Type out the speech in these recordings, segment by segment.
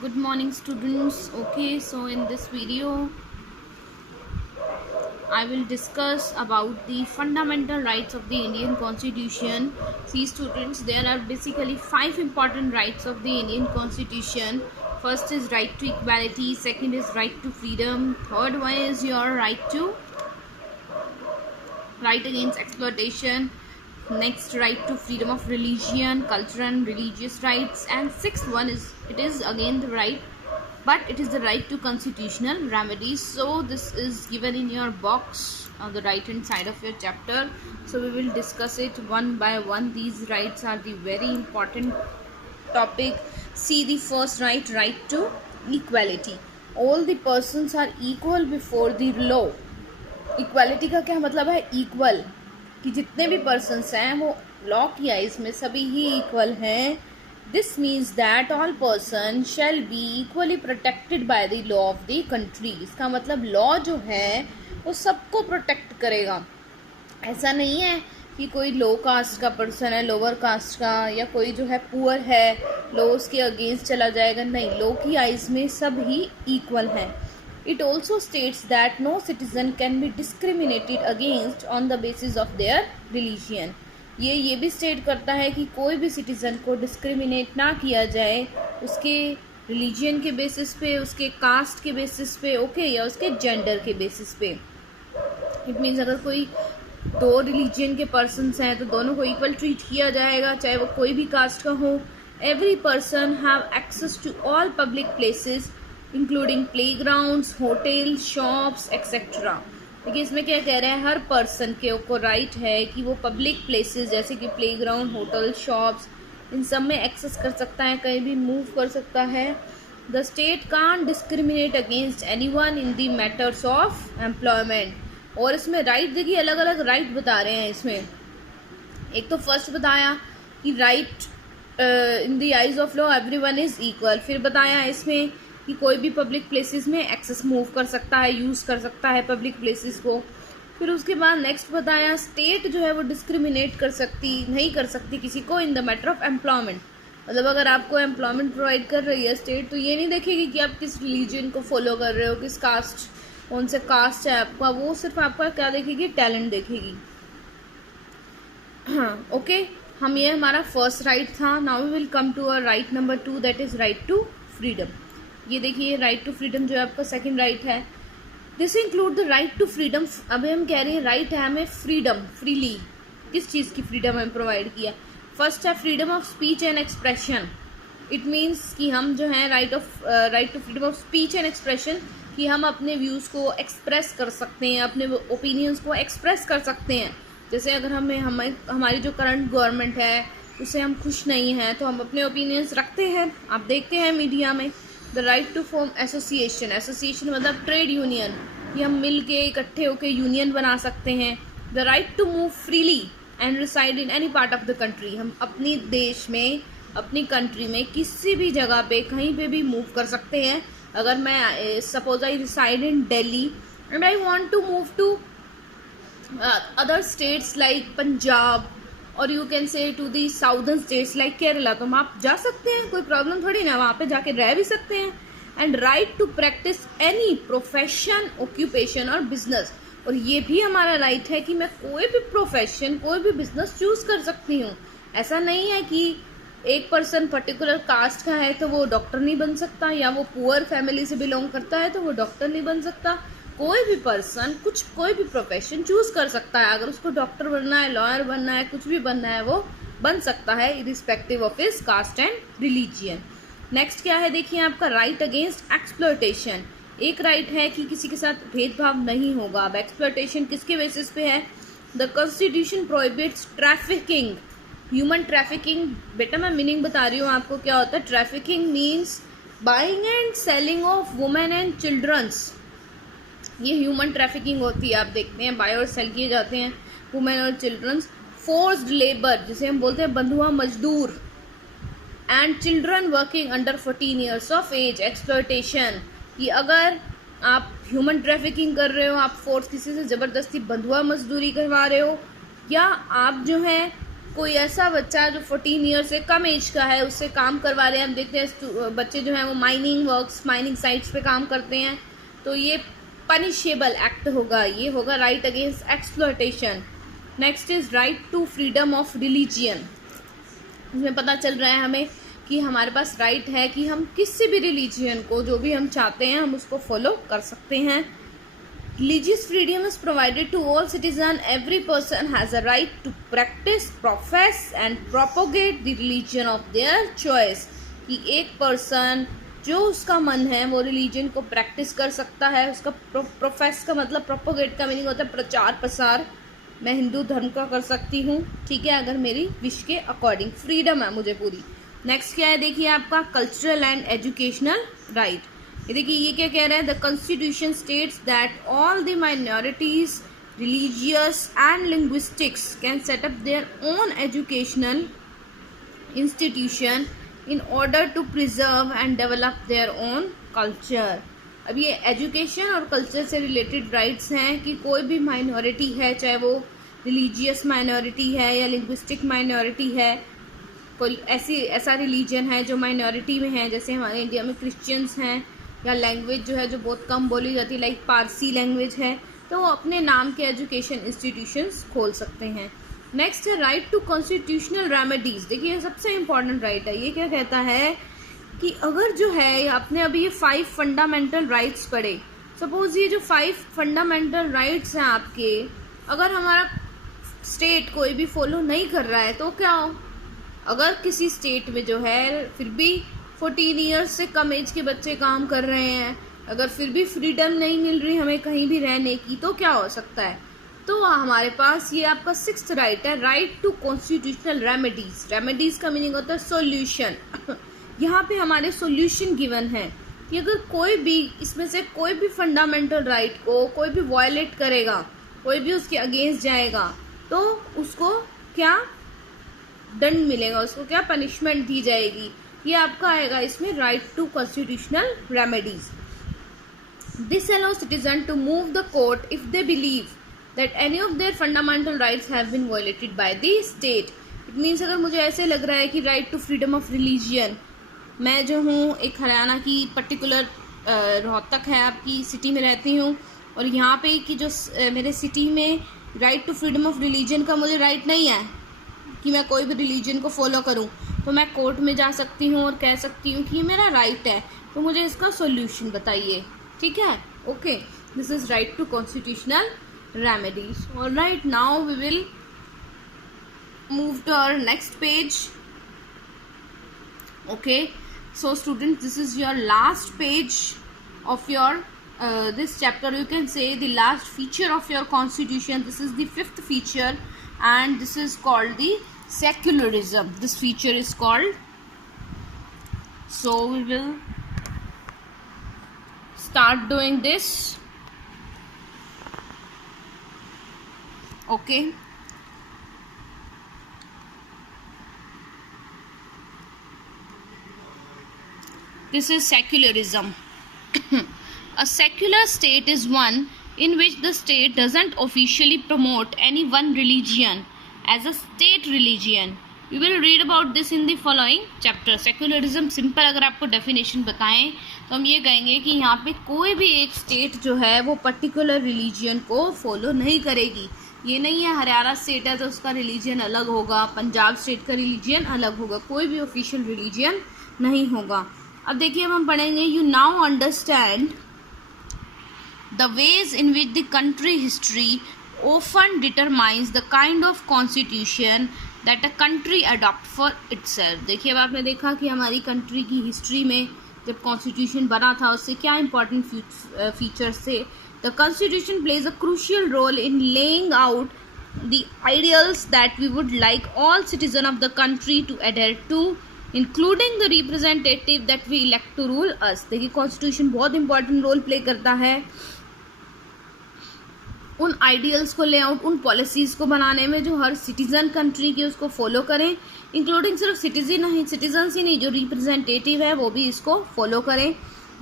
Good morning students. Okay, so in this video I will discuss about the fundamental rights of the Indian Constitution. See students, there are basically 5 important rights of the Indian Constitution. First is right to equality, second is right to freedom, third one is your right against exploitation, next right to freedom of religion, cultural and religious rights, and sixth one is it is again the right, but it is the right to constitutional remedies. So this is given in your box on the right hand side of your chapter, so we will discuss it one by one. These rights are the very important topic. See the first right, right to equality. All the persons are equal before the law. Equality का क्या मतलब है? Equal, कि जितने भी persons हैं वो law की आइज में सभी ही इक्वल हैं. This means that all person shall be equally protected by the law of the country. इसका मतलब लॉ जो है वो सबको प्रोटेक्ट करेगा. ऐसा नहीं है कि कोई लो कास्ट का पर्सन है, लोअर कास्ट का, या कोई जो है पुअर है, लो उसके अगेंस्ट चला जाएगा. नहीं, लॉ की आइज में सब ही इक्वल हैं. It also states that no citizen can be discriminated against on the basis of their religion. ये भी स्टेट करता है कि कोई भी सिटीज़न को डिस्क्रिमिनेट ना किया जाए उसके रिलीजन के बेसिस पे, उसके कास्ट के बेसिस पे, ओके, या उसके जेंडर के बेसिस पे. इट मीन्स अगर कोई दो रिलीजन के पर्सन्स हैं तो दोनों को इक्वल ट्रीट किया जाएगा, चाहे वो कोई भी कास्ट का हो. Every person have access to all public places including playgrounds, hotel, shops etcetera. देखिए इसमें क्या कह रहा है, हर पर्सन के को राइट है कि वो पब्लिक प्लेसेस जैसे कि प्लेग्राउंड, होटल, शॉप्स, इन सब में एक्सेस कर सकता है, कहीं भी मूव कर सकता है. The state can't discriminate against anyone in the matters of employment. और इसमें राइट देखिए अलग अलग राइट बता रहे हैं इसमें. एक तो फर्स्ट बताया कि right in the eyes of law everyone is equal. फिर बताया इसमें कि कोई भी पब्लिक प्लेसेस में एक्सेस मूव कर सकता है, यूज़ कर सकता है पब्लिक प्लेसेस को. फिर उसके बाद नेक्स्ट बताया स्टेट जो है वो डिस्क्रिमिनेट नहीं कर सकती किसी को in the matter of employment. मतलब अगर आपको एम्प्लॉयमेंट प्रोवाइड कर रही है स्टेट, तो ये नहीं देखेगी कि आप किस रिलीजन को फॉलो कर रहे हो, किस कास्ट, कौन से कास्ट है आपका. वो सिर्फ आपका क्या देखेगी? टैलेंट देखेगी. हाँ, ओके, हम ये हमारा फर्स्ट राइट था. Now we will come to our right number 2, that is right to freedom. ये देखिए राइट टू फ्रीडम जो है आपका सेकंड राइट है. This include the right to freedom. अभी हम कह रहे हैं राइट है हमें फ्रीडम, फ्रीली किस चीज़ की फ्रीडम हमें प्रोवाइड किया. फर्स्ट है freedom of speech and expression. It means कि हम जो है right to freedom of speech and expression, कि हम अपने व्यूज़ को एक्सप्रेस कर सकते हैं, अपने ओपिनियंस को एक्सप्रेस कर सकते हैं. जैसे अगर हमारी जो करंट गवर्नमेंट है उससे हम खुश नहीं हैं तो हम अपने ओपिनियंस रखते हैं. आप देखते हैं मीडिया में. The right to form association. Association मतलब ट्रेड यूनियन, कि हम मिल के इकट्ठे होकर यूनियन बना सकते हैं. The right to move freely and reside in any part of the country. हम अपनी देश में, अपनी कंट्री में किसी भी जगह पे कहीं पे भी मूव कर सकते हैं. अगर मैं suppose I reside in Delhi and I want to move to other states like Punjab, और you can say to the southern states like Kerala, तो हम आप जा सकते हैं, कोई प्रॉब्लम थोड़ी ना, वहाँ पे जाके रह भी सकते हैं. And right to practise any profession, occupation और बिजनेस. और ये भी हमारा राइट है कि मैं कोई भी प्रोफेशन, कोई भी बिजनेस चूज कर सकती हूँ. ऐसा नहीं है कि एक पर्सन पर्टिकुलर कास्ट का है तो वो डॉक्टर नहीं बन सकता, या वो पुअर फैमिली से बिलोंग करता है तो वो डॉक्टर नहीं बन सकता. कोई भी पर्सन कोई भी प्रोफेशन चूज कर सकता है. अगर उसको डॉक्टर बनना है, लॉयर बनना है, कुछ भी बनना है, वो बन सकता है irrespective of his cast and religion. Next क्या है देखिए आपका राइट अगेंस्ट एक्सप्लॉयटेशन. एक राइट है कि किसी के साथ भेदभाव नहीं होगा. अब एक्सप्लॉयटेशन किसके बेसिस पे है? The constitution prohibits trafficking, human trafficking. बेटा मैं मीनिंग बता रही हूँ आपको क्या होता है. Trafficking means buying and selling of women and childrens. ये ह्यूमन ट्रैफिकिंग होती है. आप देखते हैं बाय और सेल किए जाते हैं वुमेन और चिल्ड्रंस. फोर्स्ड लेबर जिसे हम बोलते हैं बंधुआ मजदूर. And children working under 14 years of age. Exploitation, कि अगर आप ह्यूमन ट्रैफिकिंग कर रहे हो, आप फोर्स किसी से ज़बरदस्ती बंधुआ मजदूरी करवा रहे हो, या आप जो है कोई ऐसा बच्चा जो 14 ईयर से कम एज का है उससे काम करवा रहे हैं, हम देखते हैं बच्चे जो हैं वो माइनिंग साइट्स पे काम करते हैं, तो ये पनिशेबल एक्ट होगा, ये होगा right against exploitation. Next is right to freedom of religion. इसमें पता चल रहा है हमें कि हमारे पास राइट है कि हम किसी भी रिलीजियन को, जो भी हम चाहते हैं, हम उसको फॉलो कर सकते हैं। Religious freedom is provided to all citizens. Every person has a right to practice, profess and propagate the religion of their choice. कि एक पर्सन जो उसका मन है वो रिलीजन को प्रैक्टिस कर सकता है। उसका प्रोफेस का मतलब, प्रोपोगेट का मीनिंग होता है प्रचार प्रसार। मैं हिंदू धर्म का कर सकती हूँ, ठीक है, अगर मेरी विश के अकॉर्डिंग, फ्रीडम है मुझे पूरी। नेक्स्ट क्या है, देखिए आपका कल्चरल एंड एजुकेशनल राइट। ये देखिए ये क्या कह रहा है, the constitution states that all the minorities religious and linguistics can set up their own educational institution in order to preserve and develop their own culture. अब ये एजुकेशन और कल्चर से रिलेटेड राइट्स हैं कि कोई भी माइनॉरिटी है, चाहे वो रिलीजियस माइनॉरिटी है या लिंग्विस्टिक माइनॉरिटी है, कोई ऐसा रिलीजन है जो माइनॉरिटी में है, जैसे हमारे इंडिया में क्रिश्चियंस हैं, या लैंग्वेज जो है जो बहुत कम बोली जाती है लाइक पारसी लैंग्वेज है, तो वो अपने नाम के एजुकेशन इंस्टीट्यूशंस खोल सकते हैं। नेक्स्ट है राइट टू कॉन्स्टिट्यूशनल रेमेडीज। देखिए ये सबसे इम्पॉर्टेंट राइट है। ये क्या कहता है कि अगर जो है आपने अभी ये 5 फंडामेंटल राइट्स पढ़े, सपोज ये जो 5 फंडामेंटल राइट्स हैं आपके, अगर हमारा स्टेट कोई भी फॉलो नहीं कर रहा है तो क्या हो? अगर किसी स्टेट में जो है फिर भी 14 ईयर्स से कम एज के बच्चे काम कर रहे हैं, अगर फिर भी फ्रीडम नहीं मिल रही हमें कहीं भी रहने की, तो क्या हो सकता है? तो हमारे पास ये आपका 6th राइट है, right to constitutional remedies. Remedies का मीनिंग होता है सॉल्यूशन। यहाँ पे हमारे सॉल्यूशन गिवन है कि अगर कोई भी इसमें से कोई भी फंडामेंटल राइट को कोई भी वायलेट करेगा, कोई भी उसके अगेंस्ट जाएगा, तो उसको क्या दंड मिलेगा, उसको क्या पनिशमेंट दी जाएगी, ये आपका आएगा इसमें right to constitutional remedies. This allows citizens to move the court if they believe that any of their fundamental rights have been violated by the state. It means अगर मुझे ऐसे लग रहा है कि right to freedom of religion, मैं जो हूँ एक हरियाणा की पर्टिकुलर रोहतक है आपकी सिटी में रहती हूँ, और यहाँ पे कि जो मेरे सिटी में right to freedom of religion का मुझे राइट नहीं है कि मैं कोई भी रिलीजन को फॉलो करूं, तो मैं कोर्ट में जा सकती हूं और कह सकती हूं कि ये मेरा राइट है, तो मुझे इसका सॉल्यूशन बताइए, ठीक है। Okay, this is right to constitutional remedies. Alright, now we will move to our next page. Okay, so students, this is your last page of your this chapter, you can say the last feature of your constitution. This is the 5th feature and this is called the secularism. This feature is called, so we will start doing this. Okay, this is secularism. A secular state is one in which the state doesn't officially promote any one religion as a state religion. We will read about this in the following chapter. Secularism simple अगर आपको definition बताएं तो हम ये कहेंगे कि यहाँ पे कोई भी एक स्टेट जो है वो पर्टिकुलर रिलीजियन को फॉलो नहीं करेगी। ये नहीं है हरियाणा स्टेट है तो उसका रिलीजियन अलग होगा, पंजाब स्टेट का रिलीजियन अलग होगा, कोई भी ऑफिशियल रिलीजियन नहीं होगा। अब देखिए अब हम पढ़ेंगे, you now understand the ways in which the country history often determines the kind of constitution that a country adopt for itself. देखिए अब आपने देखा कि हमारी कंट्री की हिस्ट्री में जब कॉन्स्टिट्यूशन बना था उससे क्या इंपॉर्टेंट फीचर्स थे। The constitution plays a crucial role in laying out the ideals that we would like all citizen of the country to adhere to, including the representative that we elect to rule us. देखिए constitution बहुत important role play करता है उन ideals को ले out, उन policies को बनाने में जो हर सिटीज़न कंट्री की उसको फॉलो करें, इंक्लूडिंग सिर्फ सिटीजन्स ही नहीं, जो रिप्रेजेंटेटिव है वो भी इसको फॉलो करें।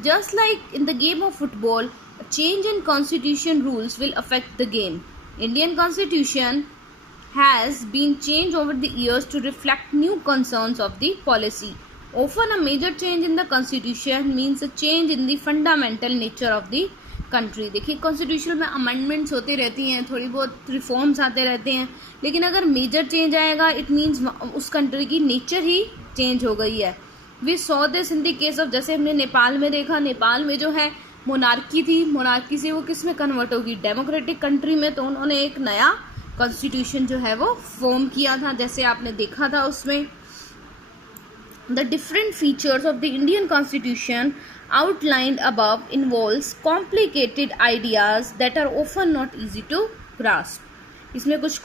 Just like in the game of football, change in constitution rules will affect the game. Indian constitution has been changed over the years to reflect new concerns of the policy. Often a major change in the constitution means a change in the fundamental nature of the country. देखिए constitution में amendments होती रहती हैं, थोड़ी बहुत reforms आते रहते हैं, लेकिन अगर मेजर चेंज आएगा इट मीन्स उस कंट्री की नेचर ही चेंज हो गई है. We saw this in the case of, जैसे हमने नेपाल में देखा, नेपाल में जो है मोनार्की थी, मोनार्की से वो किस में कन्वर्ट होगी, डेमोक्रेटिक कंट्री में, तो उन्होंने एक नया कॉन्स्टिट्यूशन जो है वो फॉर्म किया था, जैसे आपने देखा था उसमें. The different features of the Indian constitution outlined above involves complicated ideas that are often not easy to grasp. इसमें कुछ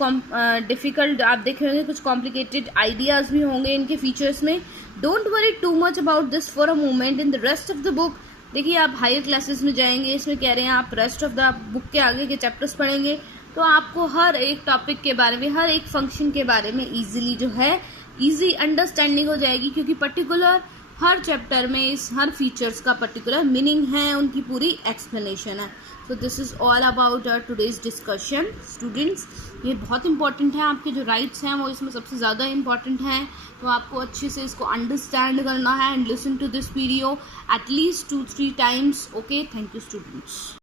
डिफ़िकल्ट आप देख रहे होंगे, कुछ कॉम्प्लिकेटेड आइडियाज़ भी होंगे इनके फीचर्स में. Don't worry too much about this for a moment. In the rest of the book, देखिए आप हायर क्लासेस में जाएंगे, इसमें कह रहे हैं आप रेस्ट ऑफ द बुक के आगे के चैप्टर्स पढ़ेंगे तो आपको हर एक टॉपिक के बारे में, हर एक फंक्शन के बारे में ईजिली जो है ईजी अंडरस्टैंडिंग हो जाएगी, क्योंकि पर्टिकुलर हर चैप्टर में इस हर फीचर्स का पर्टिकुलर मीनिंग है, उनकी पूरी एक्सप्लेनेशन है. So this is all about today's discussion. Students, ये बहुत इंपॉर्टेंट है, आपके जो राइट्स हैं वो इसमें सबसे ज़्यादा इंपॉर्टेंट हैं, तो आपको अच्छे से इसको अंडरस्टैंड करना है and listen to this video at least 2-3 times. Okay, thank you students.